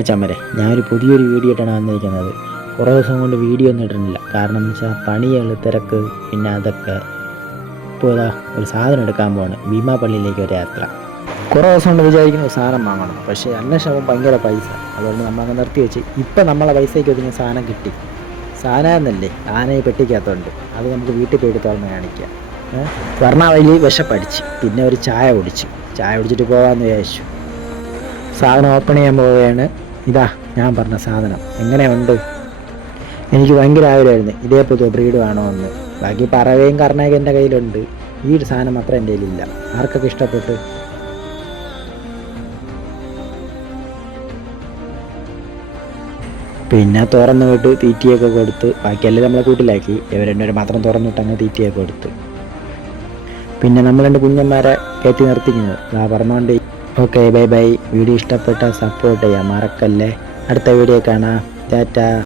മച്ചാന്മാരെ, ഞാനൊരു പുതിയൊരു വീഡിയോ ഇട്ടാണ് വന്നിരിക്കുന്നത്. കുറേ ദിവസം കൊണ്ട് വീഡിയോ ഒന്നും ഇട്ടിരുന്നില്ല. കാരണം എന്ന് വെച്ചാൽ പണികൾ, തിരക്ക്, പിന്നെ അതൊക്കെ. ഇപ്പോൾ ഇതാ ഒരു സാധനം എടുക്കാൻ പോവാണ്, ഭീമാ പള്ളിയിലേക്ക് ഒരു യാത്ര. കുറേ ദിവസം കൊണ്ട് വിചാരിക്കുന്ന ഒരു സാധനം വാങ്ങണം, പക്ഷേ അന്വേഷണം ഭയങ്കര പൈസ. അതുകൊണ്ട് നമ്മളങ്ങ് നിർത്തി വെച്ച് ഇപ്പം നമ്മളെ പൈസയ്ക്ക് ഒതുങ്ങിയ സാധനം കിട്ടി. സാധനം എന്നല്ലേ ആനയെ പെട്ടിക്കകത്തുണ്ട്, അത് നമുക്ക് വീട്ടിൽ പോയിട്ട് തുറന്ന് കാണിക്കാം. വർണ്ണാവലി വിശപ്പടിച്ച്, പിന്നെ ഒരു ചായ കുടിച്ചിട്ട് പോകാമെന്ന് വിചാരിച്ചു. സാധനം ഓപ്പൺ ചെയ്യാൻ പോവുകയാണ്. ഇതാ ഞാൻ പറഞ്ഞ സാധനം. എങ്ങനെയുണ്ട്? എനിക്ക് ഭയങ്കര ആഗ്രഹമായിരുന്നു ഇതേ പുതിയ ബ്രീഡ് വേണമെന്ന്. ബാക്കി പറവയും കർണാകയും എൻ്റെ കയ്യിലുണ്ട്. ഈ ഒരു സാധനം മാത്രം എൻ്റെ കയ്യിലില്ല. ആർക്കൊക്കെ ഇഷ്ടപ്പെട്ട്? പിന്നെ തുറന്നു വിട്ട് തീറ്റിയൊക്കെ കൊടുത്ത് ബാക്കിയെല്ലാം നമ്മളെ കൂട്ടിലാക്കി. ഇവർ രണ്ടുപേരും മാത്രം തുറന്നിട്ട് അങ്ങ് തീറ്റിയൊക്കെ കൊടുത്ത്. പിന്നെ നമ്മൾ രണ്ട് കുഞ്ഞന്മാരെ കയറ്റി നിർത്തിക്കുന്നത് ആ പറഞ്ഞോണ്ട്. Okay, bye bye. വീഡിയോ ഇഷ്ടപ്പെട്ടാൽ സപ്പോർട്ട് ചെയ്യാം, മറക്കല്ലേ. അടുത്ത വീഡിയോ കാണാം. ടാറ്റാ.